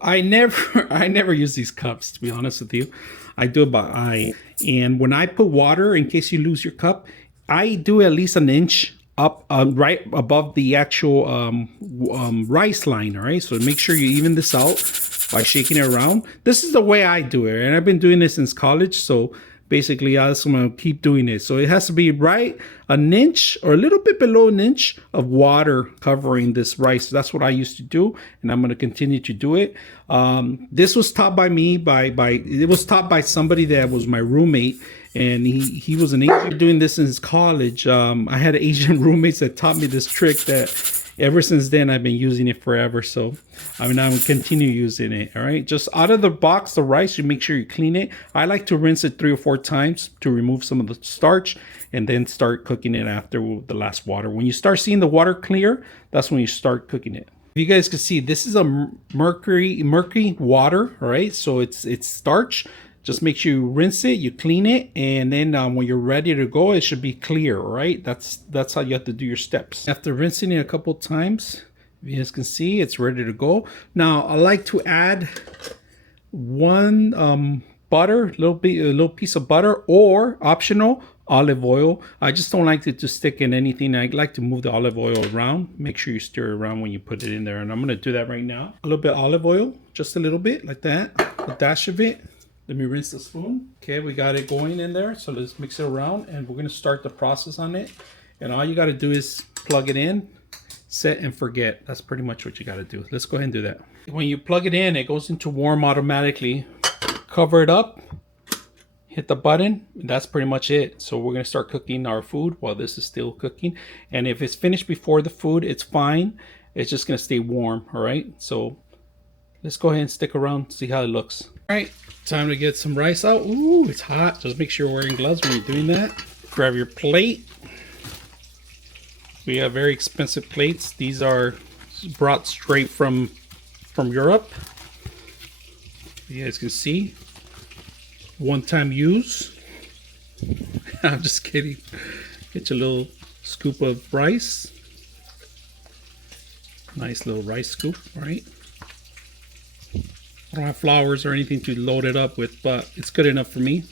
I never I never use these cups, to be honest with you. I do it by eye. And when I put water, in case you lose your cup, I do at least an inch up, right above the actual rice line. All right, so make sure you even this out by shaking it around. This is the way I do it, and I've been doing this since college. So basically, I'm gonna keep doing it. So it has to be right an inch or a little bit below an inch of water covering this rice. That's what I used to do, and I'm gonna continue to do it. This was taught by me it was taught by somebody that was my roommate, and he was an Asian doing this in his college. I had Asian roommates that taught me this trick that ever since then I've been using it forever. So I'm gonna continue using it. All right, just out of the box, the rice, you make sure you clean it. I like to rinse it 3 or 4 times to remove some of the starch, and then start cooking it after with the last water. When you start seeing the water clear, that's when you start cooking it. You guys can see this is a murky water. All right, so it's starch. Just make sure you rinse it, you clean it, and then when you're ready to go, it should be clear. All right, that's how you have to do your steps. After rinsing it a couple times, you guys can see it's ready to go. Now I like to add one butter, a little piece of butter, or optional olive oil. I just don't like it to stick in anything. I like to move the olive oil around. Make sure you stir it around when you put it in there, and I'm gonna do that right now. A little bit of olive oil, just a little bit like that, a dash of it. Let me rinse the spoon. Okay, we got it going in there. So let's mix it around, and we're gonna start the process on it. And all you gotta do is plug it in, set and forget. That's pretty much what you gotta do. Let's go ahead and do that. When you plug it in, it goes into warm automatically. Cover it up, hit the button, and that's pretty much it. So we're gonna start cooking our food while this is still cooking. And if it's finished before the food, it's fine. It's just gonna stay warm, all right? So let's go ahead and stick around, see how it looks. All right, time to get some rice out. Ooh, it's hot. Just make sure you're wearing gloves when you're doing that. Grab your plate. We have very expensive plates. These are brought straight from Europe. You guys can see. One-time use. I'm just kidding. Get your little scoop of rice. Nice little rice scoop, right? I don't have flowers or anything to load it up with, but it's good enough for me.